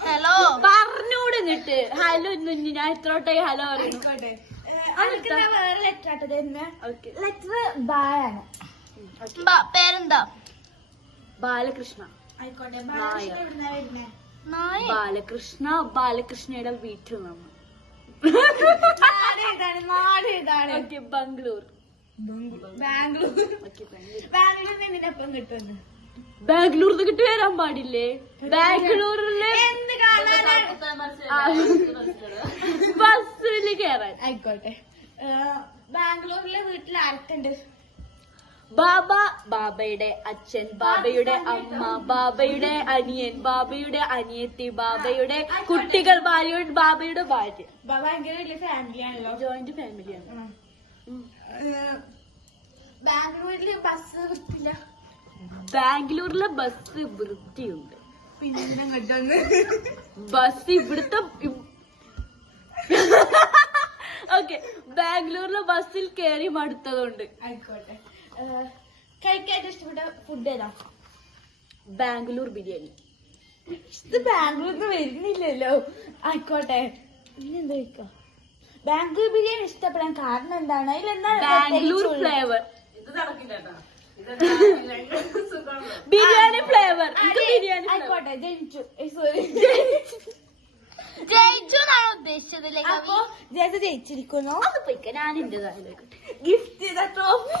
Hello പറഞ്ഞൂടെ എന്നിട്ട് hello ഇന്ന് ഞാൻ എത്രോട്ടായി ഹലോ പറയുന്നു. വേറെ ലെറ്റർ ആട്ടത് ലെറ്റർ ബായാണ്. പേരെന്താ? ബാലകൃഷ്ണ. ആയിക്കോട്ടെ. ബാലകൃഷ്ണയുടെ വീട്ടിൽ നിന്ന്. ബംഗ്ലൂർ. ബാംഗ്ലൂർ കിട്ടി വരാൻ പാടില്ലേ? ബാംഗ്ലൂരിലെ ബസ്സിൽ കയറാൻ. ആയിക്കോട്ടെ. ബാംഗ്ലൂരിലെ വീട്ടിൽ ആർക്കുണ്ട്? ബാബ, ബാബയുടെ അച്ഛൻ, ബാബയുടെ അമ്മ, ബാബയുടെ അനിയൻ, ബാബയുടെ അനിയത്തി, ബാബയുടെ കുട്ടികൾ, ബാബയുടെ ഭാര്യ. ഭയങ്കര വലിയ ഫാമിലിയാണല്ലോ. ജോയിന്റ് ഫാമിലിയാണ്. ബാംഗ്ലൂരില് ബസ് വൃത്തിയില്ല. ബാംഗ്ലൂരിലെ ബസ് വൃത്തിയുണ്ട്. പിന്നെ ബസ് ഇവിടുത്തെ ഓക്കെ. ബാംഗ്ലൂരിലെ ബസ്സിൽ കയറി മടുത്തതുകൊണ്ട്. ആയിക്കോട്ടെ. കഴിക്കാൻ ഇഷ്ടപ്പെട്ട ഫുഡ് ഏതാ? ബാംഗ്ലൂർ ബിരിയാണി. ഇത് ബാംഗ്ലൂരിൽ വരുന്നില്ലല്ലോ. ആയിക്കോട്ടെ. ഇന്നെന്താ കഴിക്ക? ബാംഗ്ലൂർ ബിരിയാണി ഇഷ്ടപ്പെടാൻ കാരണം എന്താണ്? ബാംഗ്ലൂർ ഫ്ലേവർ. ബിരിയാണി ഫ്ലേവർ. ആയിക്കോട്ടെ. സോറി, ജയിച്ചു എന്നാണ് ഉദ്ദേശിച്ചത്. അപ്പൊ ജയിച്ചിരിക്കുന്നു. അത് പോയിക്ക. ഞാൻ എന്റേതായാലും ഗിഫ്റ്റ് ചെയ്ത ട്രോഫി